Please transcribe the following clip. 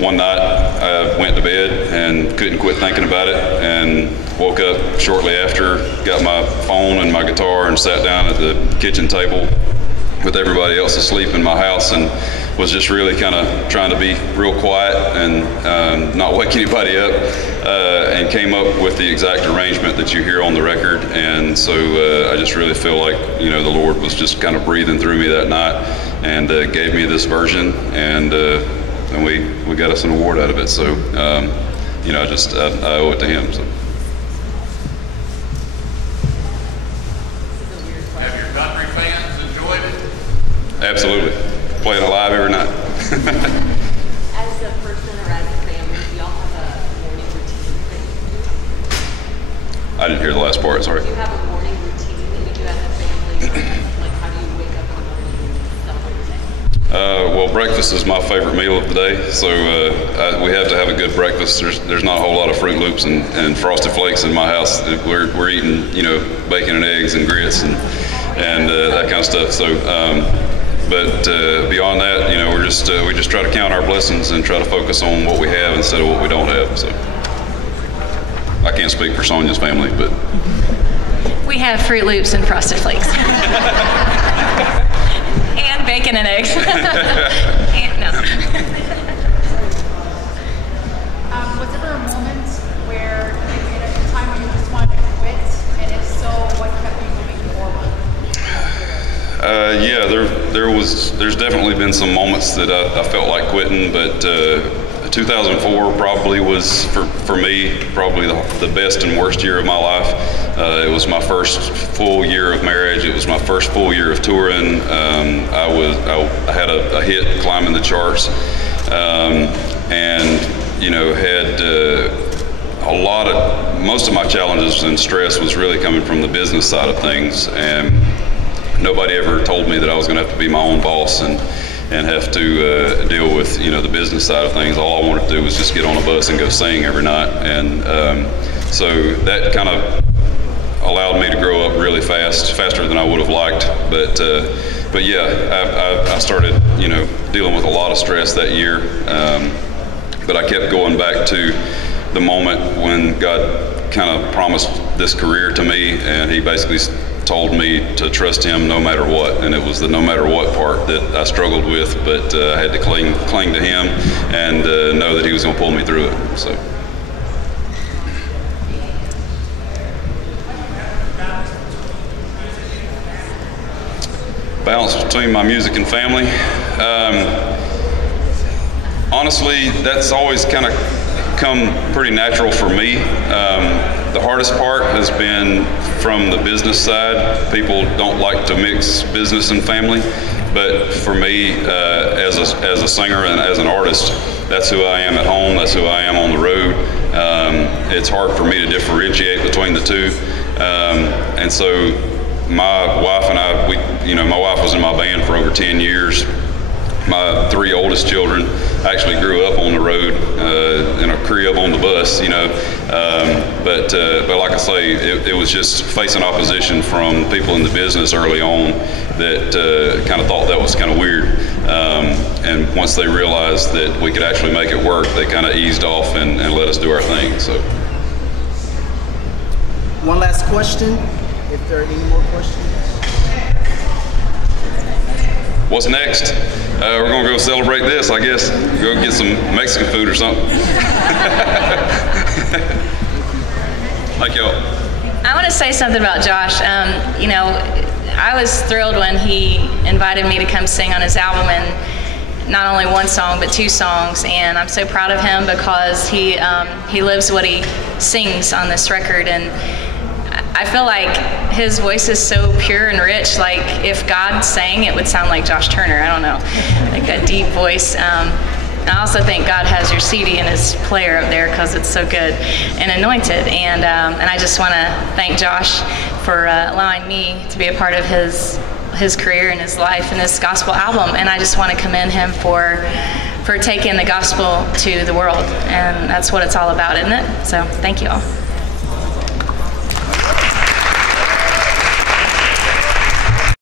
one night I went to bed and couldn't quit thinking about it, and woke up shortly after, got my phone and my guitar and sat down at the kitchen table with everybody else asleep in my house, and was just really kind of trying to be real quiet and not wake anybody up, and came up with the exact arrangement that you hear on the record. And so I just really feel like, you know, the Lord was just kind of breathing through me that night and gave me this version, and we got us an award out of it. So you know, I owe it to him. So. Have your country fans enjoyed it? Absolutely. Playing it live every night. As a person or as a family, do y'all have a morning routine that you do? I didn't hear the last part, sorry. Do you have a morning routine that you do as a family? Like, how do you wake up in the morning and celebrate your day? Well, breakfast is my favorite meal of the day, so we have to have a good breakfast. There's not a whole lot of Fruit Loops and Frosted Flakes in my house. We're eating, you know, bacon and eggs and grits and that kind of stuff. So, but beyond that, you know, we just try to count our blessings and try to focus on what we have instead of what we don't have. So, I can't speak for Sonya's family, but we have Fruit Loops and Frosted Flakes. And bacon and eggs. And, no. Was there a moment where you had a time when you just wanted to quit? And if so, what kept you moving forward? Yeah, there's definitely been some moments that I felt like quitting, but 2004 probably was, for me, probably the best and worst year of my life. It was my first full year of marriage. It was my first full year of touring. I had a hit climbing the charts, and you know, had most of my challenges and stress was really coming from the business side of things, and nobody ever told me that I was going to have to be my own boss and have to deal with, you know, the business side of things. All I wanted to do was just get on a bus and go sing every night, and so that kind of allowed me to grow up really faster than I would have liked. But yeah, I started, you know, dealing with a lot of stress that year. But I kept going back to the moment when God kind of promised this career to me, and He basically told me to trust Him no matter what, and it was the no matter what part that I struggled with, but I had to cling to Him and know that He was going to pull me through it. So. Balance between my music and family. Honestly, that's always kind of come pretty natural for me. The hardest part has been from the business side. People don't like to mix business and family, but for me, as a singer and as an artist, that's who I am at home, that's who I am on the road. It's hard for me to differentiate between the two, and so my wife and I, my wife was in my band for over 10 years. My 3 oldest children actually grew up on the road in a crib on the bus, you know. But like I say, it was just facing opposition from people in the business early on that kind of thought that was kind of weird. And once they realized that we could actually make it work, they kind of eased off and let us do our thing. So. One last question, if there are any more questions. What's next? We're gonna go celebrate this, I guess. Go get some Mexican food or something. Thank y'all. I want to say something about Josh. You know, I was thrilled when he invited me to come sing on his album, and not only one song, but 2 songs. And I'm so proud of him because he lives what he sings on this record. And I feel like his voice is so pure and rich. Like if God sang, it would sound like Josh Turner. I don't know, like a deep voice. I also think God has your CD in His player up there because it's so good and anointed. And I just want to thank Josh for allowing me to be a part of his career and his life and this gospel album. And I just want to commend him for taking the gospel to the world. And that's what it's all about, isn't it? So thank you all.